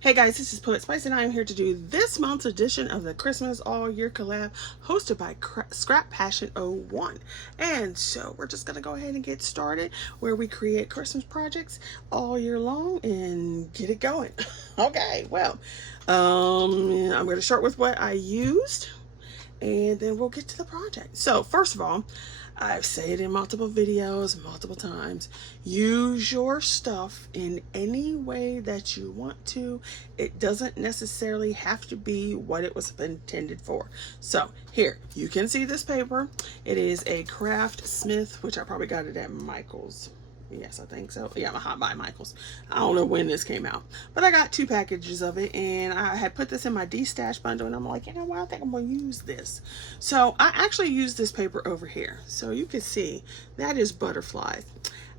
Hey guys, this is Poet Spice and I am here to do this month's edition of the Christmas All Year Collab hosted by Scrap Passion 01. And so we're just going to go ahead and get started where we create Christmas projects all year long and get it going. Okay, well, I'm going to start with what I used and then we'll get to the project. So first of all, I've said it in multiple videos, multiple times, use your stuff in any way that you want to. It doesn't necessarily have to be what it was intended for. So here, you can see this paper. It is a Craft Smith, which I probably got it at Michael's. Yes, I think so. Yeah, I'm Hot by Michael's. I don't know when this came out, but I got 2 packages of it, and I had put this in my D-stash bundle, and I'm like, you know what, I think I'm going to use this. So I actually used this paper over here. So you can see that is butterflies.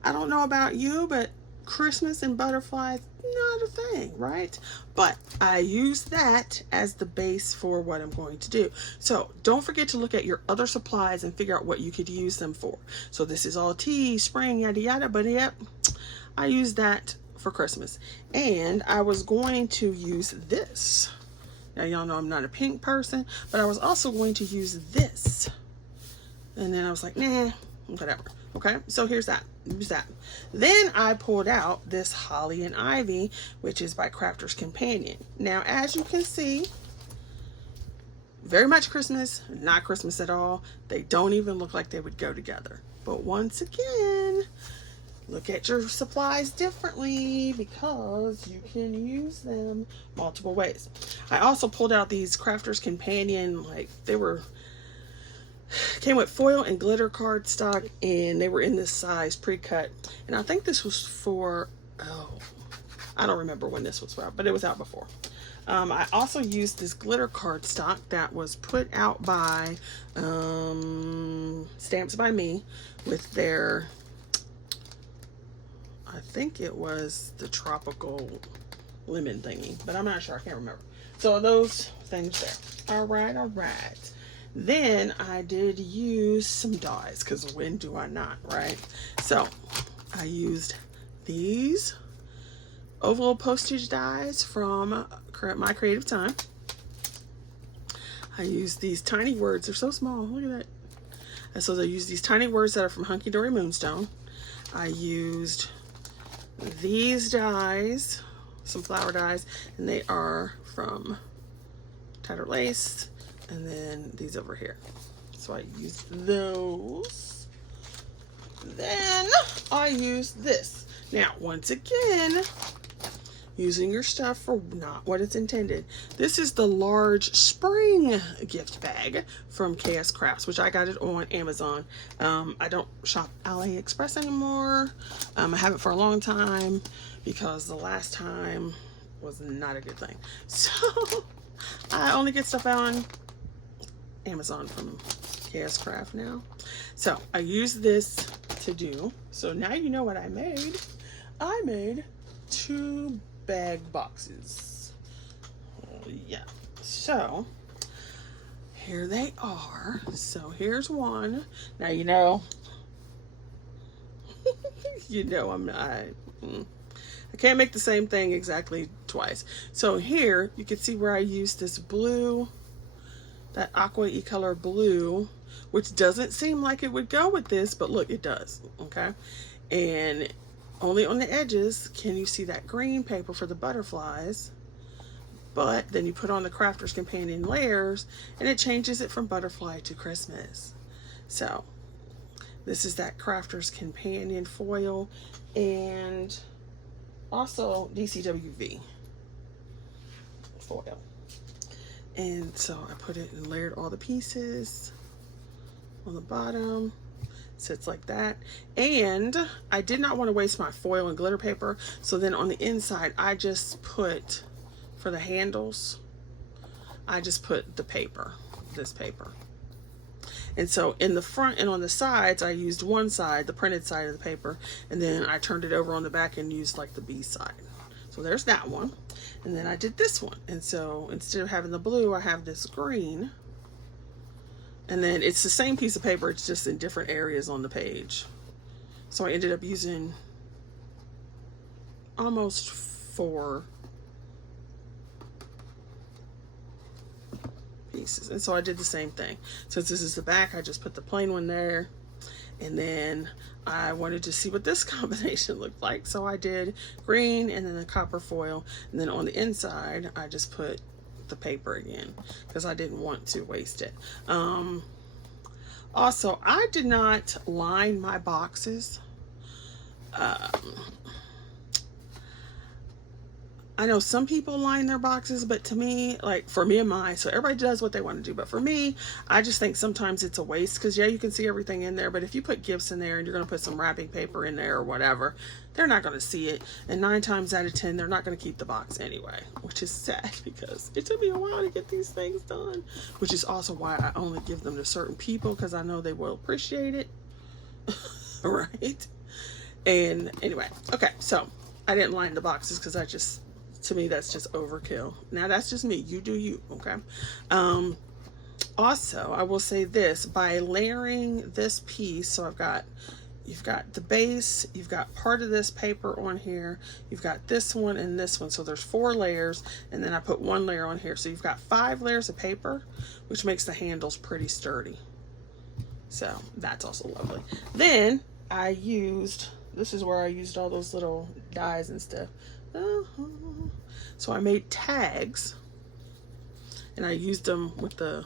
I don't know about you, but Christmas and butterflies, not a thing, right? But I use that as the base for what I'm going to do. So don't forget to look at your other supplies and figure out what you could use them for. So this is all tea, spring, yada yada, but yep, I use that for Christmas. And I was going to use this. Now y'all know I'm not a pink person, but I was also going to use this. And then I was like, nah, whatever. Okay, so here's that. Use that. Then I pulled out this Holly and Ivy, which is by Crafter's Companion. Now, as you can see, very much Christmas, not Christmas at all. They don't even look like they would go together. But once again, look at your supplies differently because you can use them multiple ways. I also pulled out these Crafter's Companion, like they were... came with foil and glitter cardstock, and they were in this size pre-cut, and I think this was for, oh, I don't remember when this was out, but it was out before. I also used this glitter cardstock that was put out by Stamps by Me with their, I think it was the tropical lemon thingy, but I'm not sure, I can't remember. So those things there. All right. Then I did use some dies, because when do I not, right? So I used these oval postage dies from My Creative Time. I used these tiny words. They're so small. Look at that. And so I used these tiny words that are from Hunkydory Moonstone. I used these dies, some flower dies, and they are from Tattered Lace. And then these over here. So I used those. Then I used this. Now, once again, using your stuff for not what it's intended. This is the large spring gift bag from Kscraft, which I got it on Amazon. I don't shop AliExpress anymore. I haven't for a long time because the last time was not a good thing. So I only get stuff on Amazon from Kscraft now. So I use this to do. So now you know what I made. I made 2 bag boxes. Yeah. So here they are. So here's one. Now you know. You know I can't make the same thing exactly twice. So here you can see where I used this blue, that aqua color blue, which doesn't seem like it would go with this, but look, it does. Okay, and only on the edges can you see that green paper for the butterflies, but then you put on the Crafter's Companion layers and it changes it from butterfly to Christmas. So this is that Crafter's Companion foil and also DCWV foil. And so I put it and layered all the pieces on the bottom. Sits like that. And I did not want to waste my foil and glitter paper. So then on the inside, I just put, for the handles, I just put the paper, this paper. And so in the front and on the sides, I used one side, the printed side of the paper, and then I turned it over on the back and used like the B side. So there's that one. And then I did this one. And so instead of having the blue, I have this green. And then it's the same piece of paper, it's just in different areas on the page. So I ended up using almost 4 pieces. And so I did the same thing. Since this is the back, I just put the plain one there. And then I wanted to see what this combination looked like. So I did green and then the copper foil. And then on the inside, I just put the paper again because I didn't want to waste it. Also, I did not line my boxes. I know some people line their boxes, but to me, like for me and mine, so everybody does what they want to do. But for me, I just think sometimes it's a waste because yeah, you can see everything in there. But if you put gifts in there and you're going to put some wrapping paper in there or whatever, they're not going to see it. And 9 times out of 10, they're not going to keep the box anyway, which is sad because it took me a while to get these things done, which is also why I only give them to certain people because I know they will appreciate it. Right? And anyway, okay, so I didn't line the boxes because to me, that's just overkill. Now, that's just me. You do you, okay? Also, I will say this. By layering this piece, so you've got the base, you've got part of this paper on here, you've got this one and this one. So there's 4 layers, and then I put 1 layer on here. So you've got 5 layers of paper, which makes the handles pretty sturdy. So that's also lovely. Then this is where I used all those little dies and stuff. So I made tags and I used them with the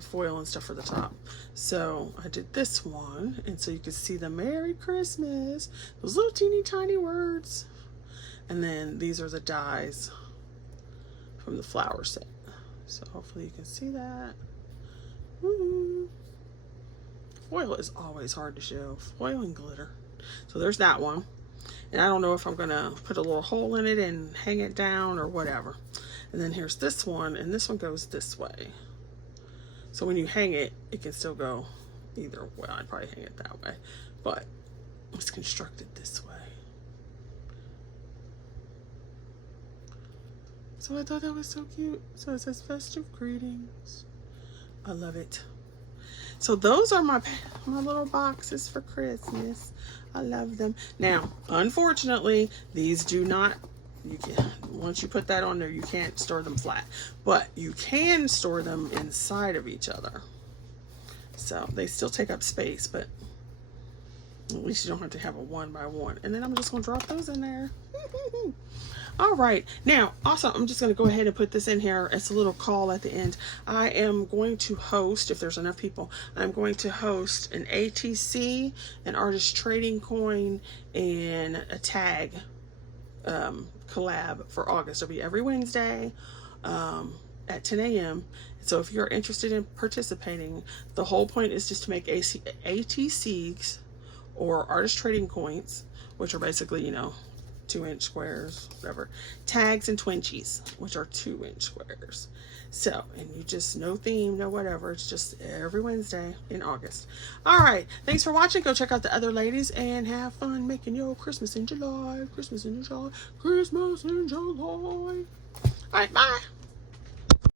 foil and stuff for the top. So I did this one, and so you can see the Merry Christmas, those little teeny tiny words. And then these are the dies from the flower set. So hopefully you can see that. Woo. Foil is always hard to show. Foil and glitter. So there's that one. And I don't know if I'm going to put a little hole in it and hang it down or whatever. And then here's this one, and this one goes this way. So when you hang it, it can still go either way. I'd probably hang it that way. But it's constructed this way. So I thought that was so cute. So it says festive greetings. I love it. So those are my little boxes for Christmas. I love them. Now, unfortunately, these do not, once you put that on there, you can't store them flat. But you can store them inside of each other. So they still take up space, but at least you don't have to have a 1 by 1. And then I'm just going to drop those in there. All right. Now, also, I'm just going to go ahead and put this in here. It's a little call at the end. I am going to host, if there's enough people, I'm going to host an ATC, an artist trading coin, and a tag collab for August. It'll be every Wednesday at 10 a.m. So if you're interested in participating, the whole point is just to make ATCs or artist trading coins, which are basically, 2-inch squares, whatever, tags and twinchies, which are 2-inch squares. So, and you just, no theme, no whatever, it's just every Wednesday in August. All right, thanks for watching. Go check out the other ladies and have fun making your Christmas in July. Christmas in July. Christmas in July. All right, bye.